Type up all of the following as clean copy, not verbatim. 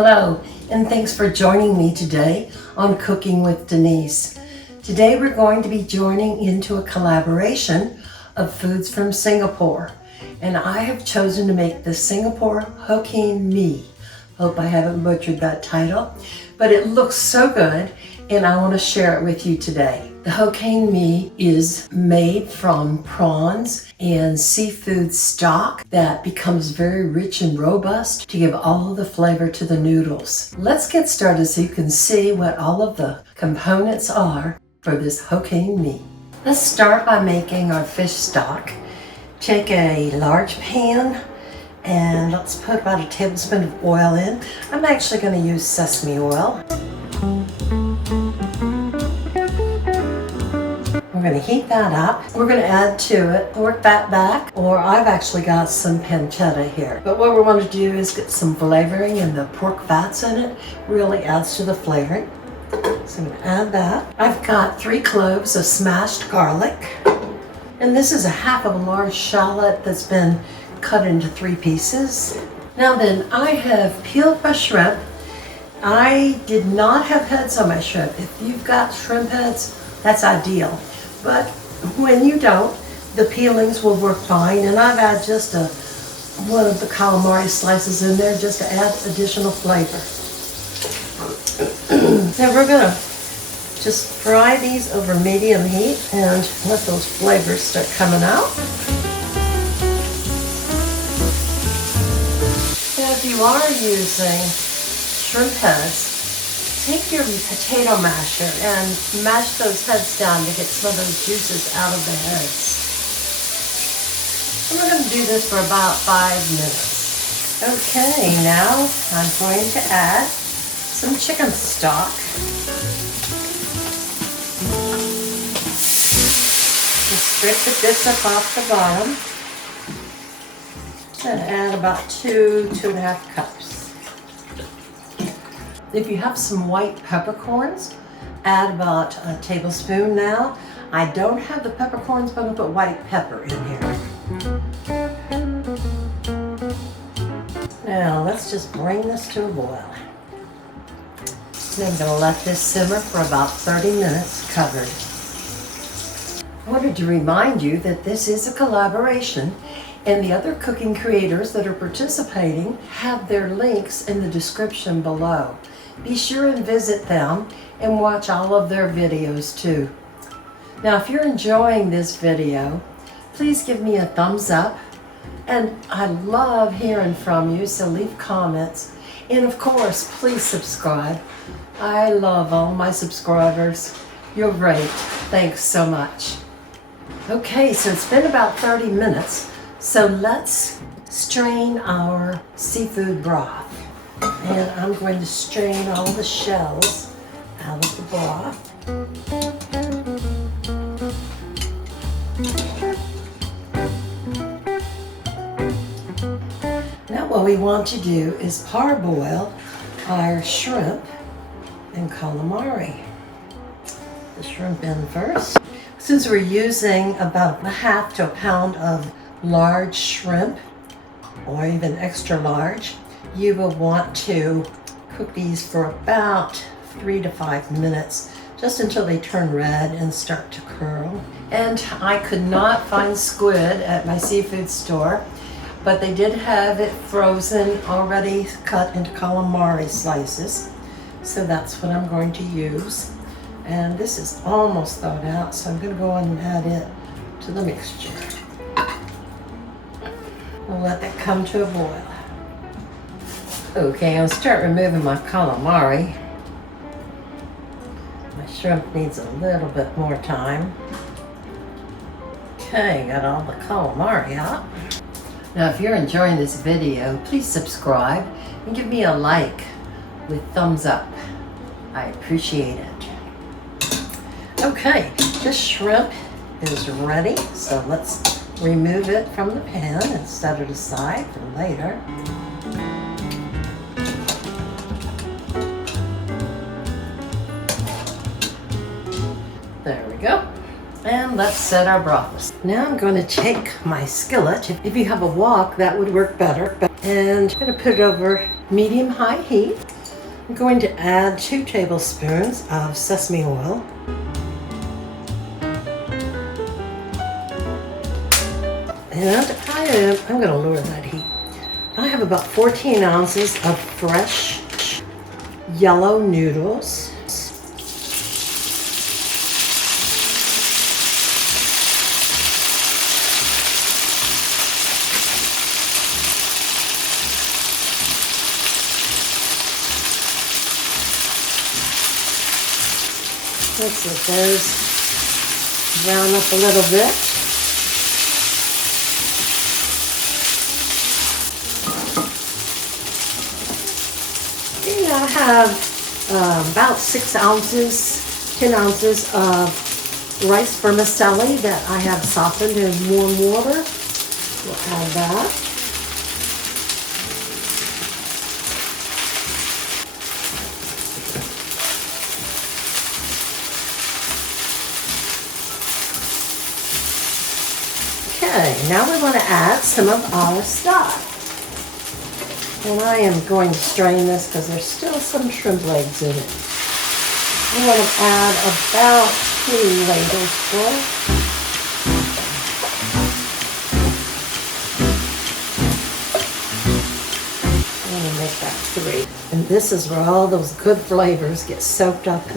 Hello, and thanks for joining me today on Cooking with Denise. Today we're going to be joining into a collaboration of foods from Singapore, and I have chosen to make the Singapore Hokkien Mee. Hope I haven't butchered that title, but it looks so good and I want to share it with you today. The Hokkien Mee is made from prawns and seafood stock that becomes very rich and robust to give all of the flavor to the noodles. Let's get started so you can see what all of the components are for this Hokkien Mee. Let's start by making our fish stock. Take a large pan and let's put about a tablespoon of oil in. I'm actually going to use sesame oil. We're going to heat that up. We're going to add to it pork fat back, or I've actually got some pancetta here. But what we want to do is get some flavoring, and the pork fats in it really adds to the flavoring. So I'm going to add that. I've got 3 cloves of smashed garlic, and this is a half of a large shallot that's been cut into 3 pieces. Now then, I have peeled my shrimp. I did not have heads on my shrimp. If you've got shrimp heads, that's ideal. But when you don't, the peelings will work fine. And I've added just one of the calamari slices in there just to add additional flavor. Now we're gonna just fry these over medium heat and let those flavors start coming out. Now if you are using shrimp heads, take your potato masher and mash those heads down to get some of those juices out of the heads. And we're going to do this for about 5 minutes. Okay, now I'm going to add some chicken stock. Just strip the bits up off the bottom. And add about 2.5 cups. If you have some white peppercorns, add about a tablespoon now. I don't have the peppercorns, but I'm going to put white pepper in here. Now let's just bring this to a boil. Then I'm going to let this simmer for about 30 minutes covered. I wanted to remind you that this is a collaboration, and the other cooking creators that are participating have their links in the description below. Be sure and visit them and watch all of their videos too. Now if you're enjoying this video, please give me a thumbs up, and I love hearing from you, so leave comments. And of course, please subscribe. I love all my subscribers. You're great. Thanks so much. Okay, so it's been about 30 minutes, so let's strain our seafood broth. And I'm going to strain all the shells out of the broth. Now what we want to do is parboil our shrimp and calamari. The shrimp in first. Since we're using about a half to a pound of large shrimp, or even extra large, you will want to cook these for about 3 to 5 minutes, just until they turn red and start to curl. And I could not find squid at my seafood store, but they did have it frozen, already cut into calamari slices. So that's what I'm going to use. And this is almost thawed out, so I'm going to go on and add it to the mixture. We'll let that come to a boil. Okay, I'll start removing my calamari. My shrimp needs a little bit more time. Okay, got all the calamari out. Now if you're enjoying this video, please subscribe and give me a like with thumbs up. I appreciate it. Okay, this shrimp is ready, so let's remove it from the pan and set it aside for later. There we go. And let's set our broth. Now I'm going to take my skillet. If you have a wok, that would work better. And I'm going to put it over medium-high heat. I'm going to add 2 tablespoons of sesame oil. And I'm going to lower that heat. I have about 14 ounces of fresh yellow noodles. Let's let those brown up a little bit. And I have about 6 ounces, 10 ounces of rice vermicelli that I have softened in warm water. We'll add that. Okay, now we want to add some of our stock. And I am going to strain this because there's still some shrimp legs in it. I'm going to add about 2 ladles full. I'm going to make that 3. And this is where all those good flavors get soaked up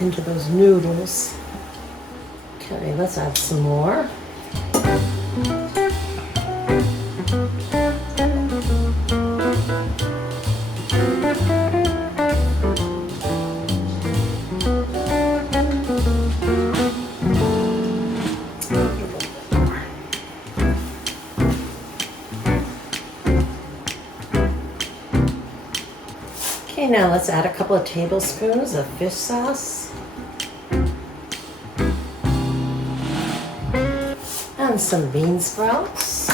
into those noodles. Okay, let's add some more. Okay, now let's add a couple of tablespoons of fish sauce. And some bean sprouts.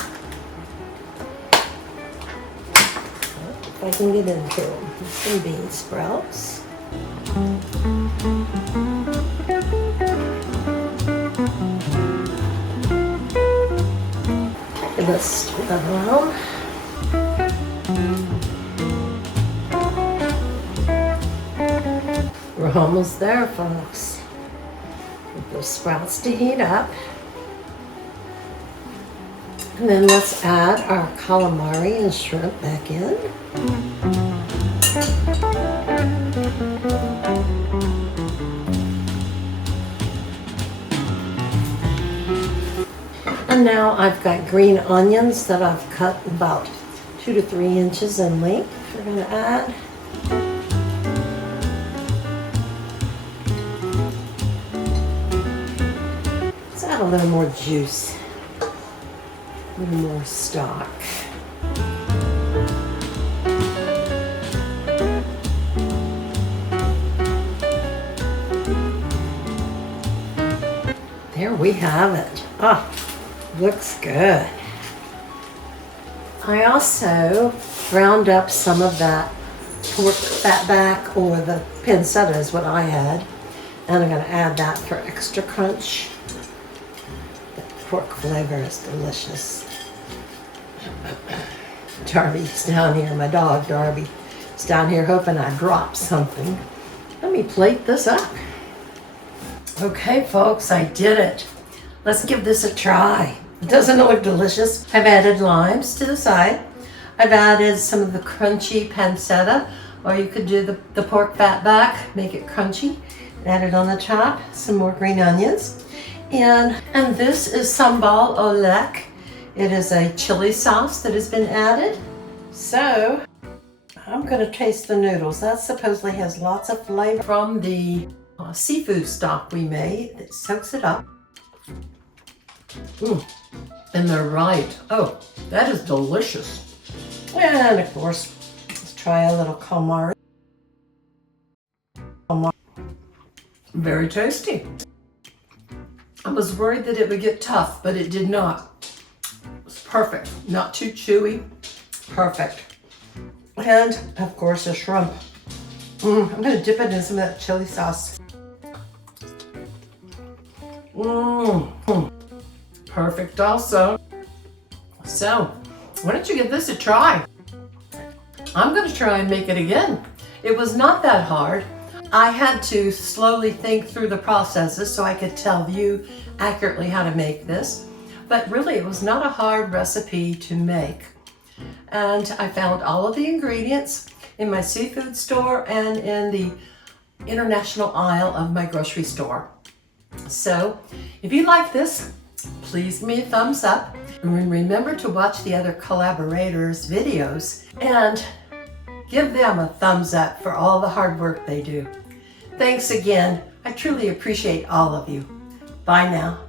If I can get into them. Some bean sprouts. Okay, let's stir that around. We're almost there, folks. Get those sprouts to heat up. And then let's add our calamari and shrimp back in. And now I've got green onions that I've cut about 2 to 3 inches in length. We're going to add. Let's add a little more juice. A little more stock. There we have it. Ah, looks good. I also ground up some of that pork fatback, or the pancetta is what I had. And I'm going to add that for extra crunch. The pork flavor is delicious. Darby's down here, my dog Darby is down here hoping I drop something. Let me plate this up. Okay, folks, I did it. Let's give this a try. Doesn't it look delicious? I've added limes to the side. I've added some of the crunchy pancetta, or you could do the pork fatback, make it crunchy. Add it on the top, some more green onions. And this is sambal olek. It is a chili sauce that has been added. So I'm going to taste the noodles. That supposedly has lots of flavor from the seafood stock we made that soaks it up. And they're right. Oh, that is delicious. And of course, let's try a little calamari. Very tasty. I was worried that it would get tough, but it did not. Perfect, not too chewy, perfect. And of course the shrimp. I'm gonna dip it in some of that chili sauce. Perfect also. So, why don't you give this a try? I'm going to try and make it again. It was not that hard. I had to slowly think through the processes so I could tell you accurately how to make this. But really, it was not a hard recipe to make. And I found all of the ingredients in my seafood store and in the international aisle of my grocery store. So if you like this, please give me a thumbs up. And remember to watch the other collaborators' videos and give them a thumbs up for all the hard work they do. Thanks again. I truly appreciate all of you. Bye now.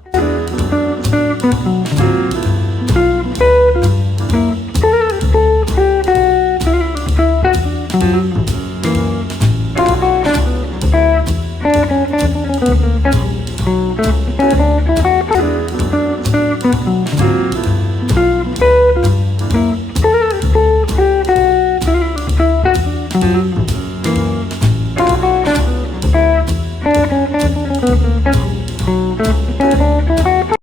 Thank you.